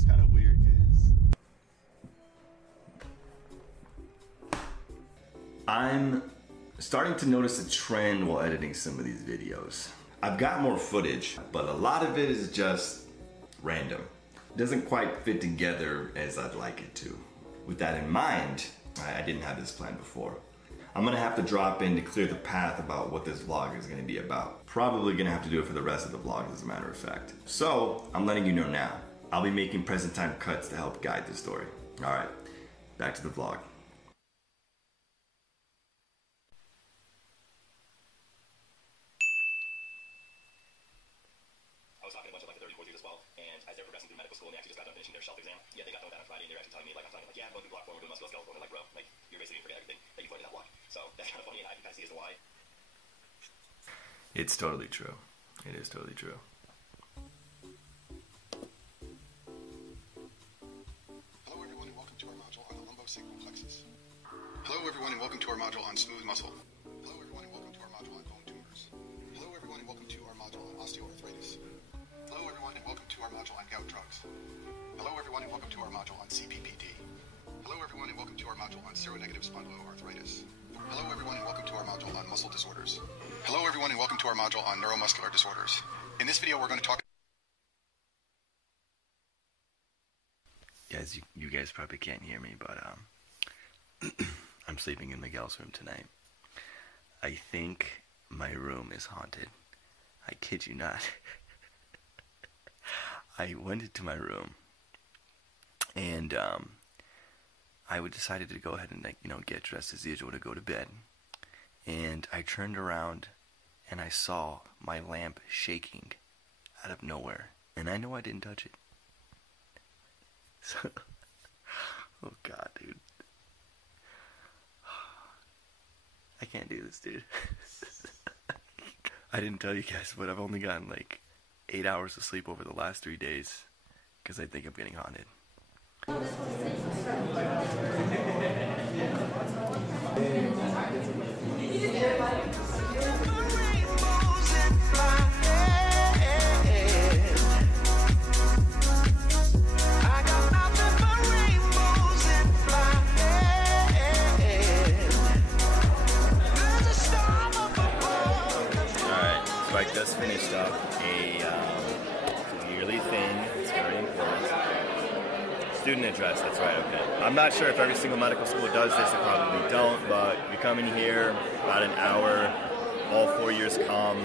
was kind of weird because I'm starting to notice a trend while editing some of these videos. I've got more footage, but a lot of it is just random. It doesn't quite fit together as I'd like it to. With that in mind, I didn't have this plan before. I'm gonna have to drop in to clear the path about what this vlog is gonna be about. Probably gonna have to do it for the rest of the vlog, as a matter of fact. So, I'm letting you know now. I'll be making present time cuts to help guide the story. All right, back to the vlog. I was talking to a bunch of like the 34 years as well, and as they're progressing through medical school and they actually just got done finishing their shelf exam, yeah, they got done with that on Friday, and they're actually telling me, like, I'm talking like, yeah, I'm going through block 4, we're doing musculoskeletal, and they're like, bro, like, you're basically forget everything that you've learned in that block. So that's kind of funny, and I can kind of see as to why. It's totally true. It is totally true. Hello everyone and welcome to our module on the lumbosacral plexus. Hello everyone and welcome to our module on smooth muscle. Hello everyone and welcome to our module on bone tumors. Hello everyone and welcome to our module on osteoarthritis. Hello everyone and welcome to our module on gout drugs. Hello everyone and welcome to our module on CPPD. Hello everyone and welcome to our module on seronegative spondyloarthritis. Hello everyone and welcome to our module on muscle disorders. Hello everyone and welcome to our module on neuromuscular disorders. In this video we're going to talk. Guys, you guys probably can't hear me, but I'm sleeping in Miguel's room tonight. I think my room is haunted. I kid you not. I went into my room and I decided to go ahead and, like, get dressed as usual to go to bed. And I turned around and I saw my lamp shaking out of nowhere. And I know I didn't touch it. So, oh god, dude. I can't do this, dude. I didn't tell you guys, but I've only gotten like 8 hours of sleep over the last 3 days because I think I'm getting haunted. I just finished up a yearly thing. It's very important. Student address, that's right, okay. I'm not sure if every single medical school does this, they probably don't, but you come in here, about an hour, all 4 years come,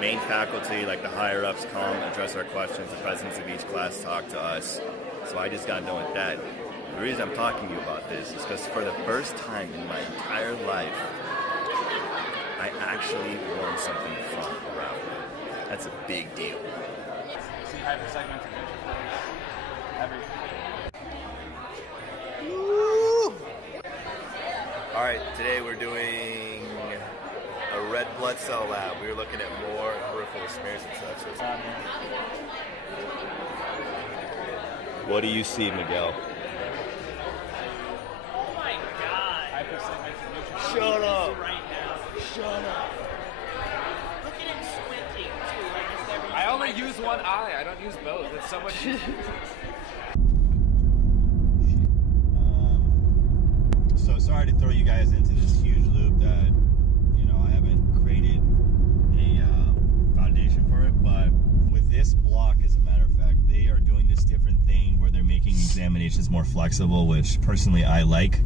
main faculty, like the higher ups come, address our questions, the presidents of each class talk to us. So I just got done with that. The reason I'm talking to you about this is because for the first time in my entire life, I actually learned something fun around it. That's a big deal. So you have segment Alright, today we're doing a red blood cell lab. We were looking at more peripheral smears and such. What do you see, Miguel? Oh my god! Shut up! Right now. Shut up! Look at him squinting too. Like it's every I only use one eye. I don't use both. It's so much easier. So sorry to throw you guys into this huge loop that, I haven't created a foundation for it, but with this block, as a matter of fact, they are doing this different thing where they're making examinations more flexible, which personally I like.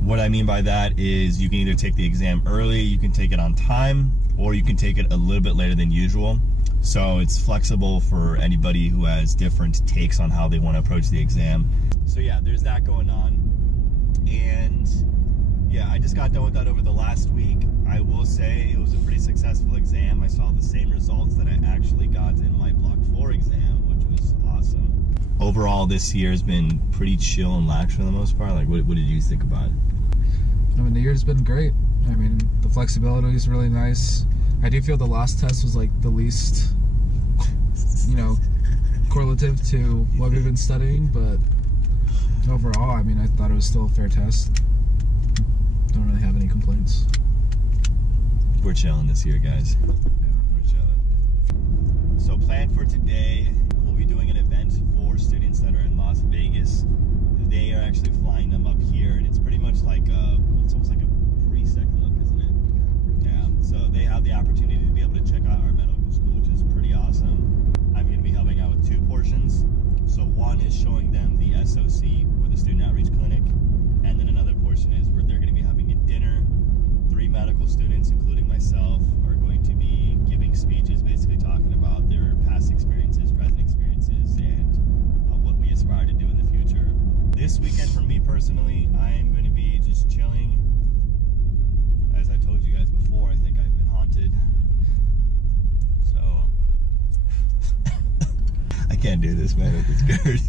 What I mean by that is you can either take the exam early, you can take it on time, or you can take it a little bit later than usual. So it's flexible for anybody who has different takes on how they want to approach the exam. So yeah, there's that going on. And yeah, I just got done with that over the last week. I will say it was a pretty successful exam. I saw the same results that I actually got in my Block 4 exam, which was awesome. Overall, this year has been pretty chill and lax for the most part. Like, what did you think about it? I mean, the year's been great. I mean, the flexibility is really nice. I do feel the last test was like the least, correlative to what we've been studying, but overall, I mean, I thought it was still a fair test. Don't really have any complaints. We're chilling this year, guys. Yeah. We're chilling. So plan for today, we'll be doing an event for students that are in showing them the SOC, or the Student Outreach Clinic, and then another portion is where they're going to be having a dinner. 3 medical students, including myself, are going to be giving speeches basically talking about their past experiences, present experiences, and what we aspire to do in the future. This weekend for me personally, I am going to be just chilling. As I told you guys before, I think I've been haunted. So I can't do this, man. It's scared.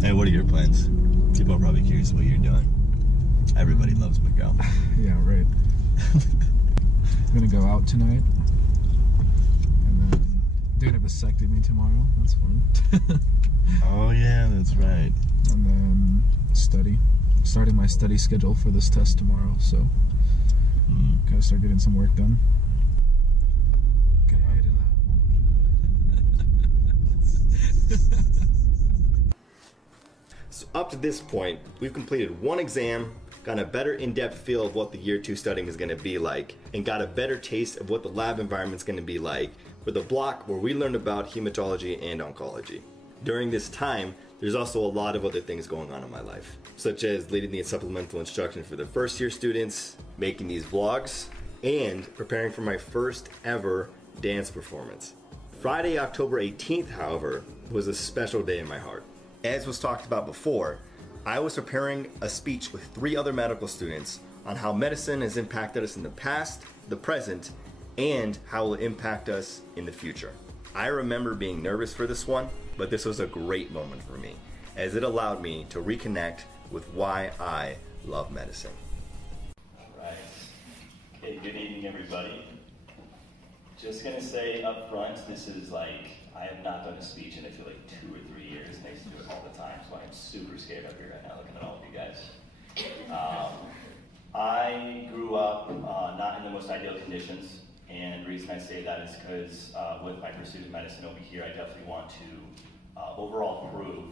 Hey, what are your plans? People are probably curious what you're doing. Everybody loves Miguel. Yeah, right. I'm gonna go out tonight, and then doing a vasectomy tomorrow. That's fun. Oh yeah, that's right. And then starting my study schedule for this test tomorrow. So gotta start getting some work done. Get right in that. So up to this point, we've completed 1 exam, got a better in-depth feel of what the year 2 studying is going to be like, and got a better taste of what the lab environment is going to be like for the block where we learned about hematology and oncology. During this time, there's also a lot of other things going on in my life, such as leading the supplemental instruction for the first year students, making these vlogs, and preparing for my first ever dance performance. Friday, October 18th, however, was a special day in my heart. As was talked about before, I was preparing a speech with 3 other medical students on how medicine has impacted us in the past, the present, and how it will impact us in the future. I remember being nervous for this one, but this was a great moment for me, as it allowed me to reconnect with why I love medicine. Alright. Okay, good evening everybody. Just gonna say up front, this is like, I have not done a speech in I feel like 2 or 3 years, and I used to do it all the time, so I'm super scared up here right now looking at all of you guys. I grew up not in the most ideal conditions, and the reason I say that is because with my pursuit of medicine over here, I definitely want to overall prove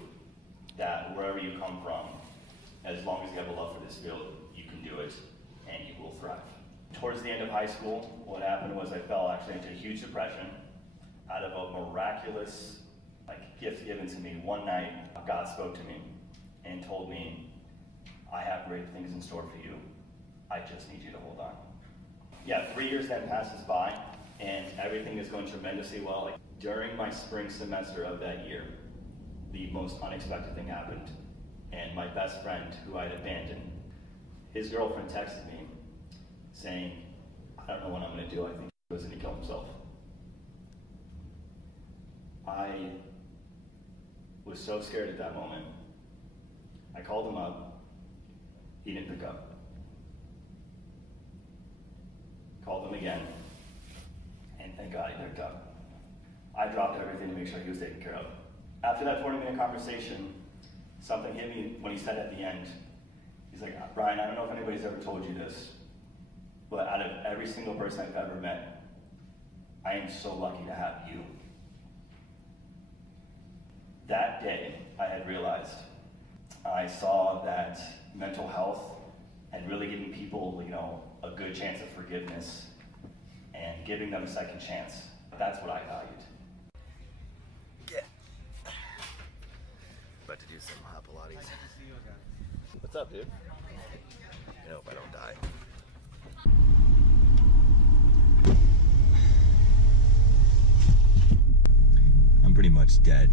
that wherever you come from, as long as you have a love for this field, you can do it, and you will thrive. Towards the end of high school, what happened was I fell actually into a huge depression. Out of a miraculous gift given to me, one night, God spoke to me and told me, I have great things in store for you. I just need you to hold on. Yeah, 3 years then passes by, and everything is going tremendously well. During my spring semester of that year, the most unexpected thing happened, and my best friend, who I'd abandoned, his girlfriend texted me saying, I don't know what I'm going to do. I think he was going to kill himself. I was so scared at that moment. I called him up. He didn't pick up. Called him again, and thank God he picked up. I dropped everything to make sure he was taken care of. After that 40-minute conversation, something hit me when he said at the end, he's like, Brian, I don't know if anybody's ever told you this, but out of every single person I've ever met, I am so lucky to have you. That day, I had realized, I saw that mental health and really giving people, a good chance of forgiveness and giving them a second chance, that's what I valued. Yeah. About to do some hot Pilates. What's up, dude? I hope I don't die. I'm pretty much dead.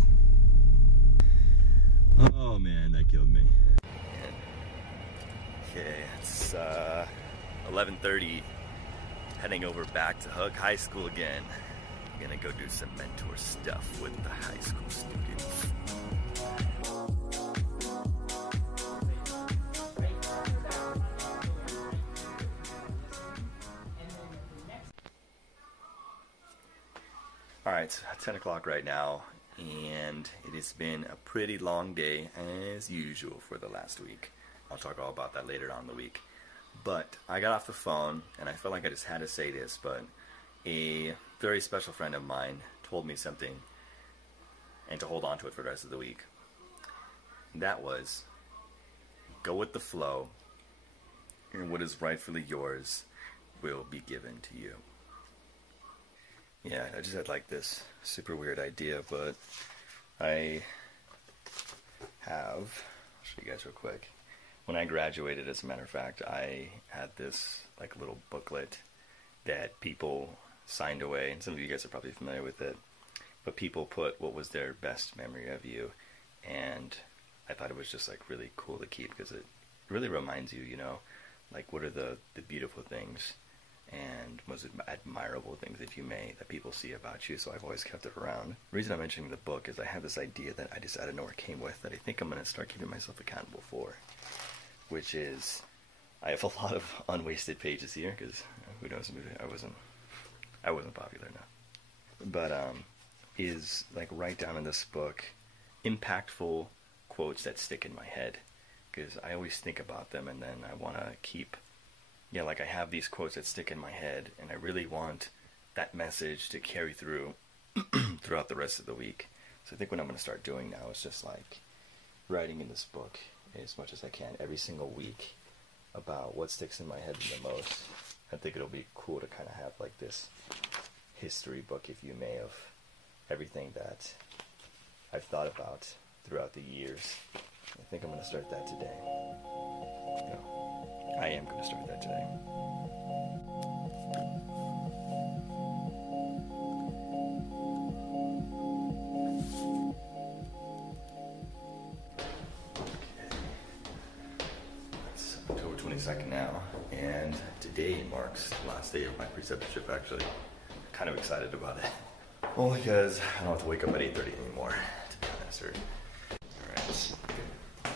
Oh man, that killed me. Okay, it's 11:30, heading over back to Hug High School again. I'm gonna go do some mentor stuff with the high school students. Alright, it's 10 o'clock right now, and it has been a pretty long day as usual for the last week. I'll talk all about that later on in the week. But I got off the phone, and I felt like I just had to say this, but a very special friend of mine told me something, and to hold on to it for the rest of the week. And that was, go with the flow, and what is rightfully yours will be given to you. Yeah, I just had this super weird idea, but I have, I'll show you guys real quick. When I graduated, as a matter of fact, I had this like little booklet that people signed away, and some of you guys are probably familiar with it, but people put what was their best memory of you, and I thought it was just like really cool to keep, because it really reminds you, you know, like what are the beautiful things and most admirable things that people see about you. So I've always kept it around. The reason I'm mentioning the book is I have this idea that I decided nowhere came with that I think I'm going to start keeping myself accountable for, which is I have a lot of unwasted pages here, because who knows, maybe I wasn't popular enough. But is like write down in this book impactful quotes that stick in my head, because I always think about them, and then I want to keep, like I have these quotes that stick in my head, and I really want that message to carry through throughout the rest of the week. So I think what I'm going to start doing now is just like writing in this book as much as I can every single week about what sticks in my head the most. I think it'll be cool to kind of have like this history book, if you may, of everything that I've thought about throughout the years. I think I'm going to start that today. No, I am going to start that today. It's October 22nd now, and today marks the last day of my preceptorship, actually. I'm kind of excited about it. Only because I don't have to wake up at 8:30 anymore, to be honest.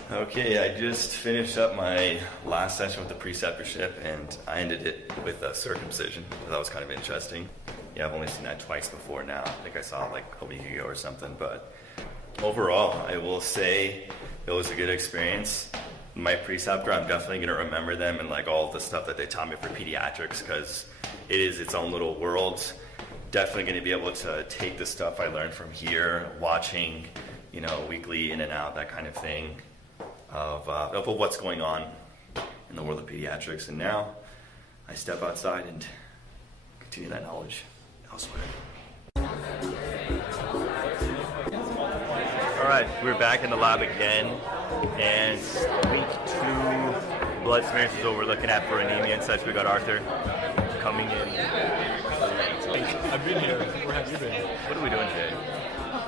Alright. Okay, I just finished up my last session with the preceptorship, and I ended it with a circumcision. That was kind of interesting. Yeah, I've only seen that twice before now. I think I saw it like a week ago or something, but overall, I will say it was a good experience. My preceptor, I'm definitely going to remember them and like all the stuff that they taught me for pediatrics, because it is its own little world. Definitely going to be able to take the stuff I learned from here, watching, you know, weekly in and out, that kind of thing, of what's going on in the world of pediatrics. And now I step outside and continue that knowledge elsewhere. All right, we're back in the lab again, and week 2 blood smears is what we're looking at for anemia and such. We got Arthur coming in. I've been here. Where have you been? What are we doing today?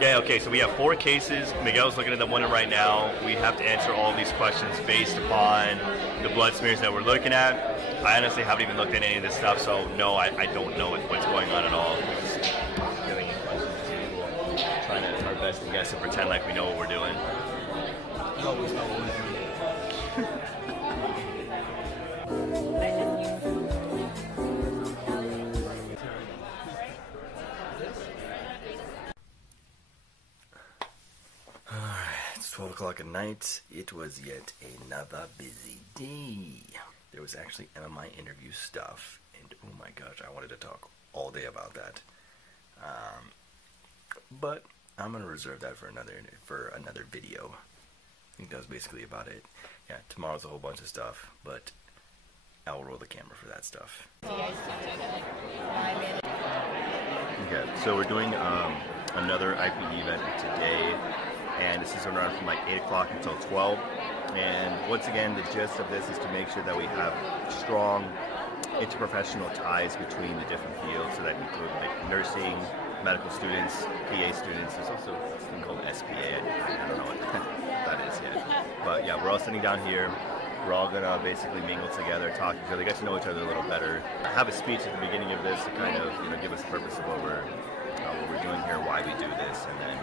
Yeah, okay, so we have 4 cases. Miguel's looking at the one right now. We have to answer all these questions based upon the blood smears that we're looking at. I honestly haven't even looked at any of this stuff, so no, I don't know what's going on at all. We're just giving questions to people, trying to our best to guess and pretend like we know what we're doing. I always know what we're doing. It's 12 o'clock at night. It was yet another busy day. There was actually MMI interview stuff, and oh my gosh, I wanted to talk all day about that. But I'm gonna reserve that for another video. I think that was basically about it. Yeah, tomorrow's a whole bunch of stuff, but I'll roll the camera for that stuff. Okay, so we're doing another IPE event today, and this is around from like 8 o'clock until 12. And once again, the gist of this is to make sure that we have strong interprofessional ties between the different fields, so that include like nursing, medical students, PA students. There's also a thing called SPA. I don't know what that is yet. But yeah, we're all sitting down here. We're all gonna basically mingle together, talk to each other, get to know each other a little better. Have a speech at the beginning of this to kind of, give us a purpose of what we're doing here, why we do this, and then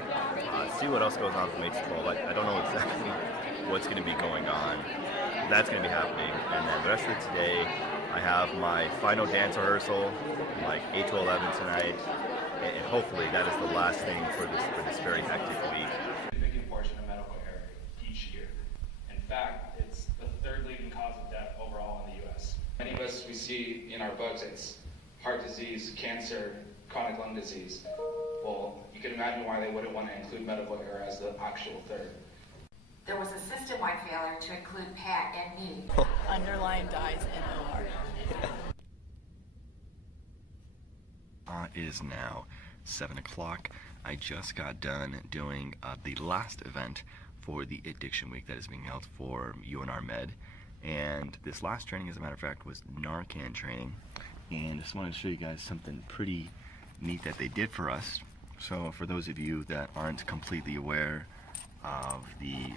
see what else goes on from 8 to 12. I don't know exactly what's going to be going on. That's going to be happening, and then the rest of today, I have my final dance rehearsal, like 8 to 11 tonight, and hopefully that is the last thing for this very hectic week. Significant portion of medical error each year. In fact, it's the 3rd leading cause of death overall in the U.S. Many of us, we see in our books, it's heart disease, cancer, chronic lung disease. Well, you can imagine why they wouldn't want to include medical error as the actual 3rd. There was a system-wide failure to include PAT and me. Underlying dies in OR. It is now 7 o'clock. I just got done doing the last event for the Addiction Week that is being held for UNR Med. And this last training, as a matter of fact, was Narcan training. And I just wanted to show you guys something pretty neat that they did for us. So for those of you that aren't completely aware of the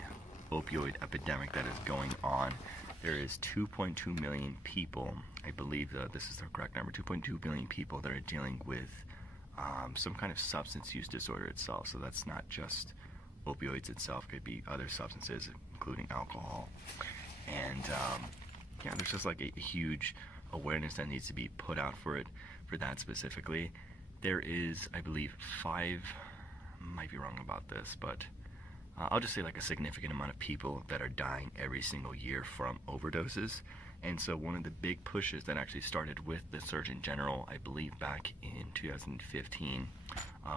opioid epidemic that is going on, there is 2.2 million people, I believe this is the correct number, 2.2 million people that are dealing with some kind of substance use disorder itself. So that's not just opioids itself, it could be other substances, including alcohol. And yeah, there's just like a huge awareness that needs to be put out for that specifically. There is, I believe, 5, might be wrong about this, but I'll just say like a significant amount of people that are dying every single year from overdoses. And so one of the big pushes that actually started with the Surgeon General, I believe back in 2015,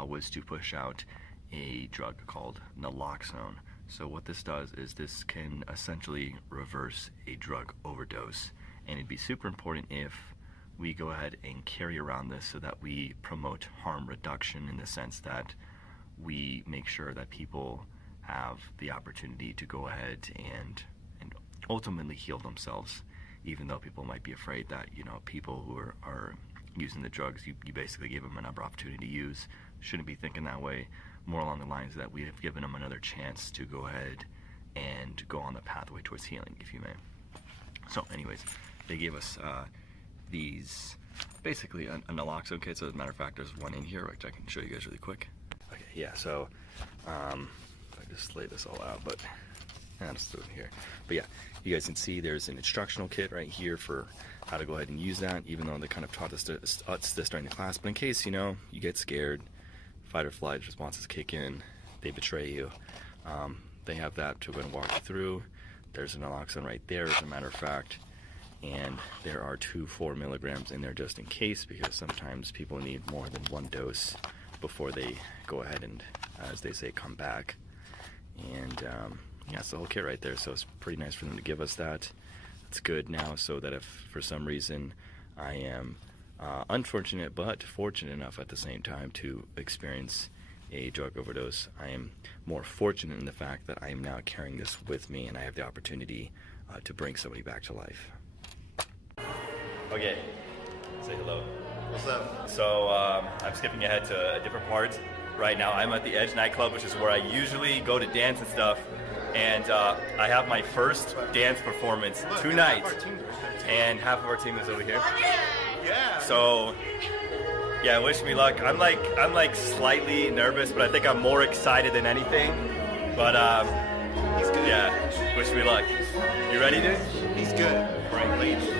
was to push out a drug called naloxone. So what this does is this can essentially reverse a drug overdose. And it'd be super important if we go ahead and carry around this so that we promote harm reduction, in the sense that we make sure that people have the opportunity to go ahead and ultimately heal themselves, even though people might be afraid that, you know, people who are using the drugs, you basically give them another opportunity to use. Shouldn't be thinking that way. More along the lines that we have given them another chance to go ahead and go on the pathway towards healing, if you may. So anyways, they gave us these, basically a naloxone kit. So as a matter of fact, there's one in here, which I can show you guys really quick. Okay, yeah, so if I just lay this all out, but I'll just do it here. But yeah, you guys can see there's an instructional kit right here for how to go ahead and use that, even though they kind of taught us this during the class. But in case, you know, you get scared, fight or flight responses kick in, they betray you, they have that to go and walk you through. There's an naloxone right there, as a matter of fact, and there are 2 4 milligrams in there just in case, because sometimes people need more than 1 dose before they go ahead and, as they say, come back. And yeah, it's the whole kit right there, so it's pretty nice for them to give us that. It's good now, so that if for some reason I am unfortunate but fortunate enough at the same time to experience a drug overdose, I am more fortunate in the fact that I am now carrying this with me, and I have the opportunity to bring somebody back to life. Okay, say hello. What's up? So I'm skipping ahead to a different part. Right now I'm at the Edge nightclub, which is where I usually go to dance and stuff. And I have my first dance performance tonight. And half of our team is over here. Yeah. So yeah, wish me luck. I'm like slightly nervous, but I think I'm more excited than anything. But yeah, wish me luck. You ready, dude? He's good. Right, please.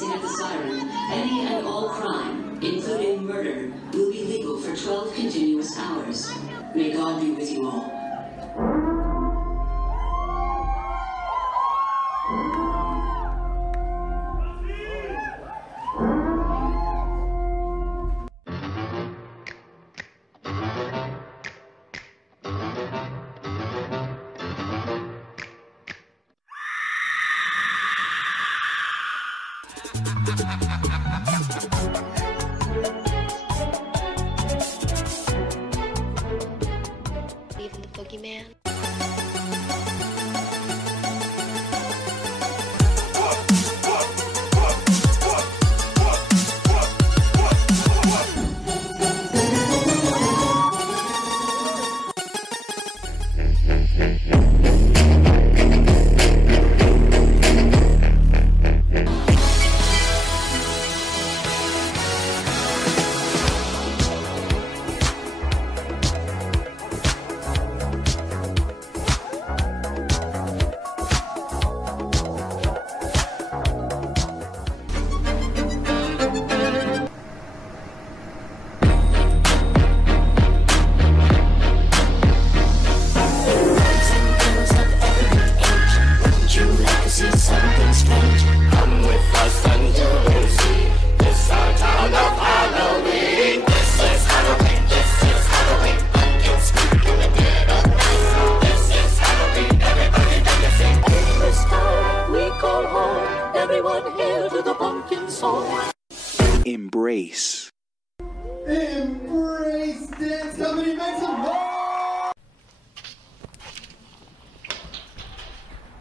At the siren, any and all crime, including murder, will be legal for 12 continuous hours. May God be with you all.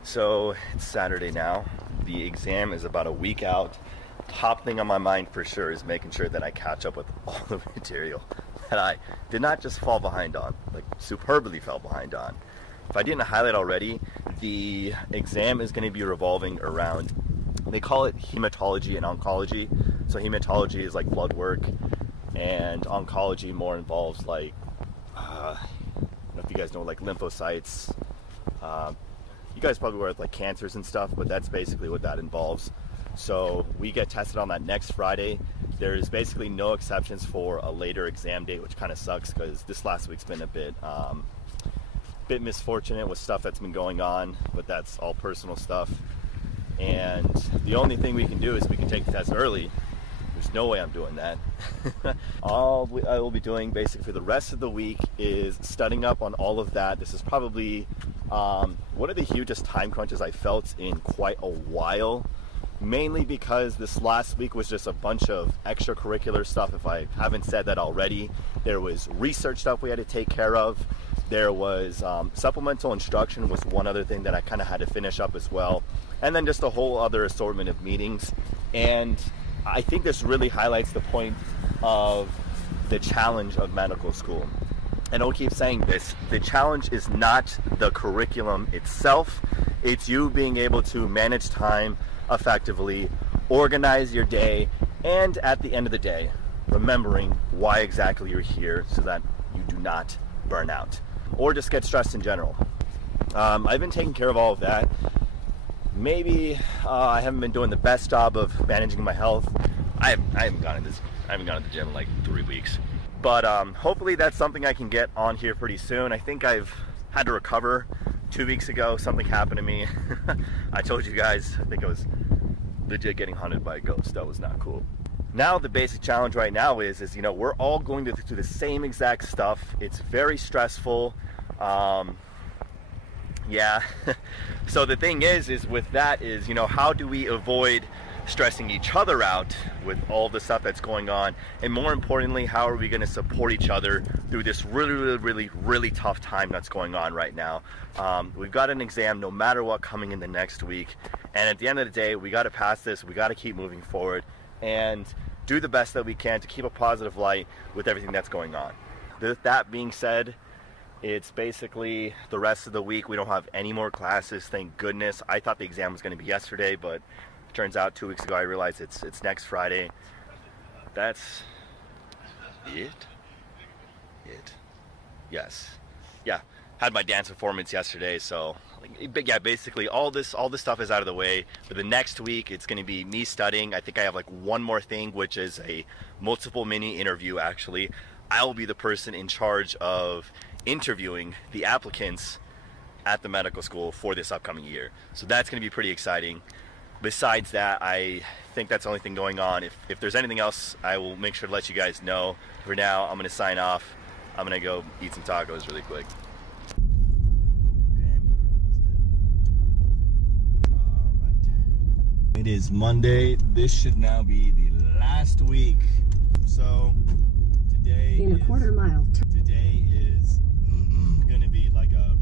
So it's Saturday now. The exam is about a week out. Top thing on my mind for sure is making sure that I catch up with all the material that I did not just fall behind on, like superbly fell behind on. If I didn't highlight already, the exam is going to be revolving around, they call it hematology and oncology. So hematology is like blood work, and oncology more involves like, I don't know if you guys know, like lymphocytes. You guys probably work with like cancers and stuff, but that's basically what that involves. So we get tested on that next Friday. There's basically no exceptions for a later exam date, which kind of sucks because this last week's been a bit misfortunate with stuff that's been going on, but that's all personal stuff. And the only thing we can do is we can take the test early. There's no way I'm doing that. All I will be doing basically for the rest of the week is studying up on all of that. This is probably one of the hugest time crunches I felt in quite a while. Mainly because this last week was just a bunch of extracurricular stuff, if I haven't said that already. There was research stuff we had to take care of. There was supplemental instruction was one other thing that I kind of had to finish up as well. And then just a whole other assortment of meetings. And I think this really highlights the point of the challenge of medical school. And I'll keep saying this, the challenge is not the curriculum itself. It's you being able to manage time effectively, organize your day, and at the end of the day, remembering why exactly you're here so that you do not burn out or just get stressed in general. I've been taking care of all of that. Maybe I haven't been doing the best job of managing my health. I haven't gone to the gym in like 3 weeks, but hopefully that's something I can get on here pretty soon. I think I've had to recover 2 weeks ago. Something happened to me. I told you guys, I think I was legit getting hunted by a ghost. That was not cool. Now the basic challenge right now is you know, we're all going to do the same exact stuff. It's very stressful. Yeah. So the thing is with that is, you know, how do we avoid stressing each other out with all the stuff that's going on, and more importantly, how are we going to support each other through this really tough time that's going on right now. We've got an exam no matter what coming in the next week, and at the end of the day, we got to pass this. We got to keep moving forward and do the best that we can to keep a positive light with everything that's going on. With that being said, it's basically the rest of the week. We don't have any more classes, thank goodness. I thought the exam was going to be yesterday, but turns out 2 weeks ago I realized it's next Friday. That's it. Yes. Yeah. Had my dance performance yesterday, so yeah, basically all this stuff is out of the way. For the next week, it's going to be me studying. I think I have like one more thing, which is a multiple mini interview. Actually, I will be the person in charge of interviewing the applicants at the medical school for this upcoming year. So that's going to be pretty exciting. Besides that, I think that's the only thing going on. If there's anything else, I will make sure to let you guys know. For now, I'm going to sign off. I'm going to go eat some tacos really quick. It is Monday. This should now be the last week. So today in a quarter mile. Today is going to be like a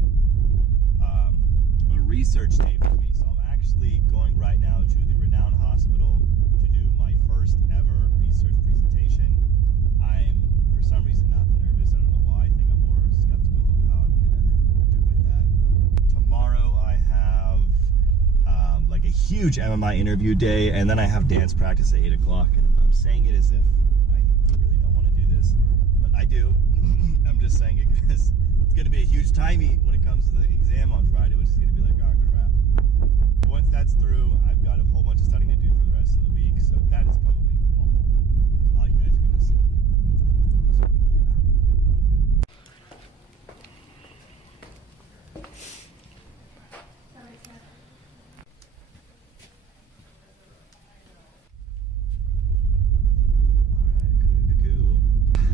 research day for me. So I'm actually going right now to the renowned hospital to do my first ever research presentation. I'm for some reason not nervous. I don't know why. I think I'm more skeptical of how I'm going to do with that. Tomorrow I have like a huge MMI interview day, and then I have dance practice at 8 o'clock, and I'm saying it as if I really don't want to do this, but I do. I'm just saying it because it's going to be a huge time eat when it comes to the exam on Friday, which is going to be like, oh crap. Once that's through, I've got a whole bunch of studying to do for the rest of the week, so that is probably all you guys are going to see. So yeah.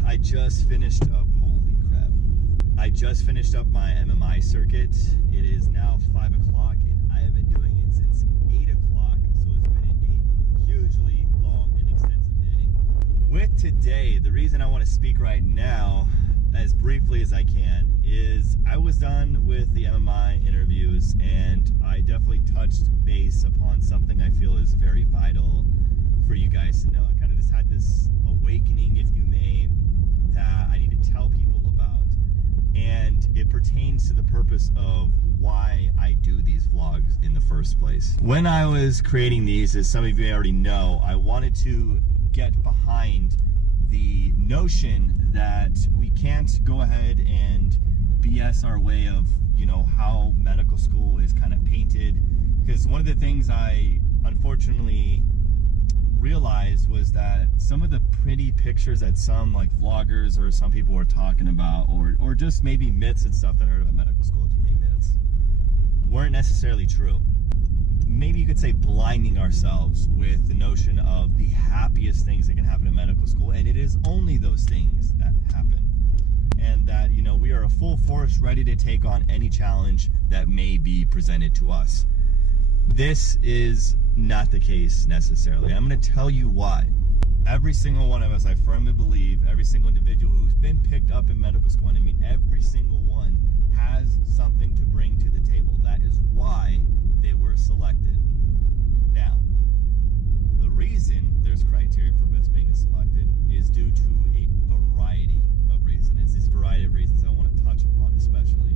I just finished up, holy crap. I just finished up my MMI circuit. It is now 5 o'clock and I have been doing it since 8 o'clock. So it's been a hugely long and extensive day. With today, the reason I want to speak right now is briefly as I can, is I was done with the MMI interviews, and I definitely touched base upon something I feel is very vital for you guys to know. I kind of just had this awakening, if you may, that I need to tell people about, and it pertains to the purpose of why I do these vlogs in the first place. When I was creating these, as some of you already know, I wanted to get behind the notion that we can't go ahead and BS our way of, you know, how medical school is kind of painted, because one of the things I unfortunately realized was that some of the pretty pictures that some like vloggers or some people were talking about, or just maybe myths and stuff that I heard about medical school, if you may myths, weren't necessarily true. Maybe you could say blinding ourselves with the notion of the happiest things that can happen in medical school, and it is only those things that happen. And that, you know, we are a full force ready to take on any challenge that may be presented to us. This is not the case necessarily. I'm going to tell you why. Every single one of us, I firmly believe, every single individual who's been picked up in medical school, and I mean every single one, has something to bring to the table. That is why they were selected. Now, the reason there's criteria for us being selected is due to a variety of reasons. It's these variety of reasons I want to touch upon especially.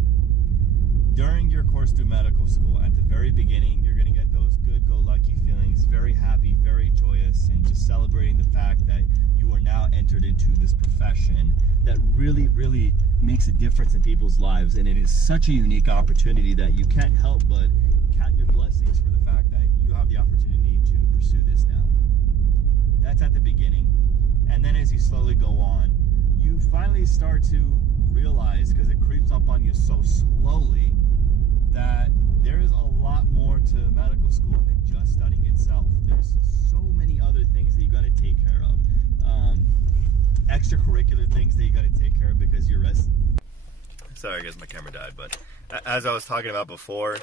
During your course through medical school, at the very beginning, you're going to get those good-go-lucky feelings, very happy, very joyous, and just celebrating the fact that you are now entered into this profession that really, really makes a difference in people's lives. And it is such a unique opportunity that you can't help but count your blessings for the fact that you have the opportunity to pursue this now. That's at the beginning. And then as you slowly go on, you finally start to realize, because it creeps up on you so slowly, that there is a lot more to medical school than just studying itself. There's so many other things that you got to take care of. Extracurricular things that you got to take care of because you're Sorry, I guess my camera died, but as I was talking about before,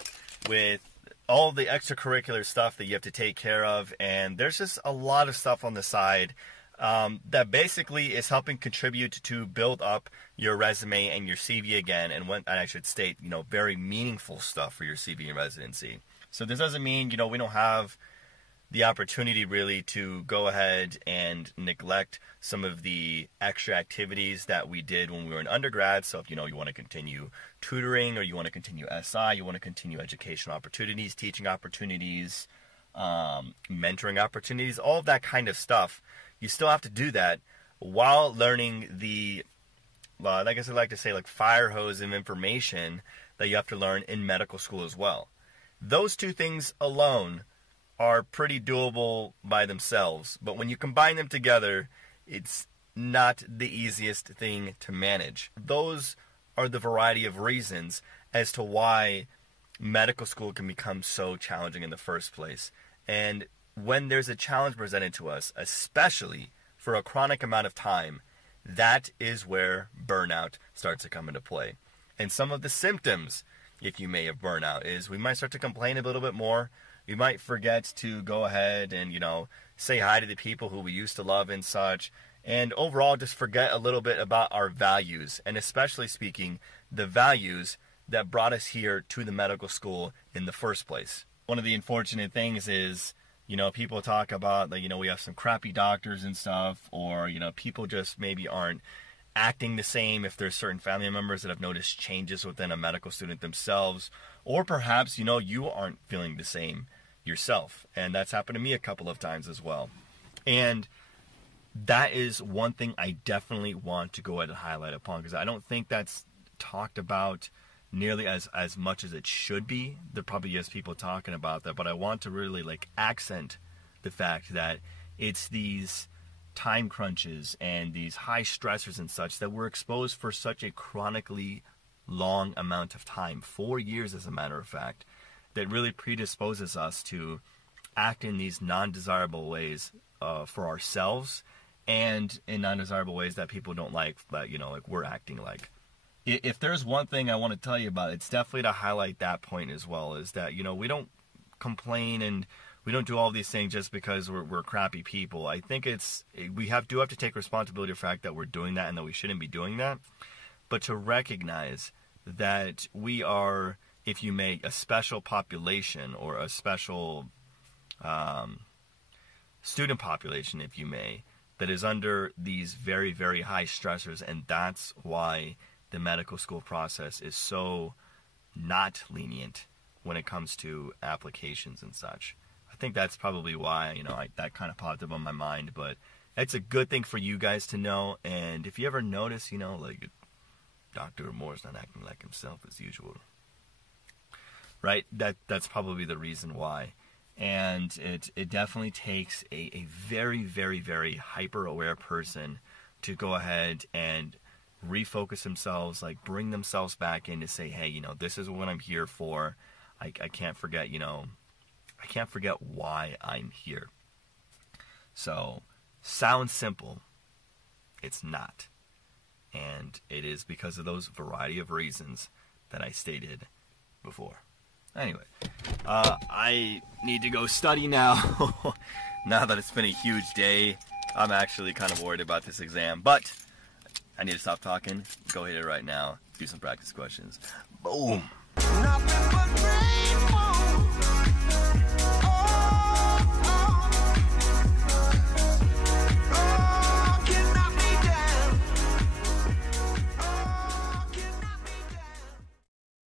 with all the extracurricular stuff that you have to take care of, and there's just a lot of stuff on the side that basically is helping contribute to build up your resume and your CV again, and I should state, you know, very meaningful stuff for your CV and residency. So this doesn't mean, you know, we don't have the opportunity really to go ahead and neglect some of the extra activities that we did when we were in undergrad. So if, you know, you want to continue tutoring, or you want to continue SI, you want to continue educational opportunities, teaching opportunities, mentoring opportunities, all of that kind of stuff, you still have to do that while learning the, I guess I like to say, like fire hose of information that you have to learn in medical school as well. Those two things alone are pretty doable by themselves, but when you combine them together, it's not the easiest thing to manage. Those are the variety of reasons as to why medical school can become so challenging in the first place. And when there's a challenge presented to us, especially for a chronic amount of time, that is where burnout starts to come into play. And some of the symptoms, if you may, of burnout is we might start to complain a little bit more. We might forget to go ahead and, you know, say hi to the people who we used to love and such. And overall, just forget a little bit about our values, and especially speaking, the values that brought us here to the medical school in the first place. One of the unfortunate things is, you know, people talk about, like, you know, we have some crappy doctors and stuff, or, you know, people just maybe aren't acting the same if there's certain family members that have noticed changes within a medical student themselves, or perhaps, you know, you aren't feeling the same yourself. And that's happened to me a couple of times as well. And that is one thing I definitely want to go ahead and highlight upon, because I don't think that's talked about nearly as much as it should be. There probably is people talking about that, but I want to really like accent the fact that it's these time crunches and these high stressors and such that we're exposed for such a chronically long amount of time, 4 years as a matter of fact, that really predisposes us to act in these non-desirable ways for ourselves, and in non-desirable ways that people don't like, that, you know, like we're acting like. If there's one thing I want to tell you about, it's definitely to highlight that point as well, is that, you know, we don't complain and we don't do all these things just because we're crappy people. I think do have to take responsibility for the fact that we're doing that and that we shouldn't be doing that. but to recognize that we are, if you may, a special population or a special student population, if you may, that is under these very, very high stressors, and that's why the medical school process is so not lenient when it comes to applications and such. I think that's probably why, that kind of popped up on my mind, but it's a good thing for you guys to know. And if you ever notice, like Dr. Moore's not acting like himself as usual, right? That's probably the reason why. And it definitely takes a very, very, very hyper-aware person to go ahead and refocus themselves, like bring themselves back in to say, hey, this is what I'm here for. I can't forget, I can't forget why I'm here. So, sounds simple. It's not. And it is because of those variety of reasons that I stated before. Anyway, I need to go study now. Now that it's been a huge day, I'm actually kind of worried about this exam. But I need to stop talking, go hit it right now, do some practice questions. Boom. Nothing but rainbow.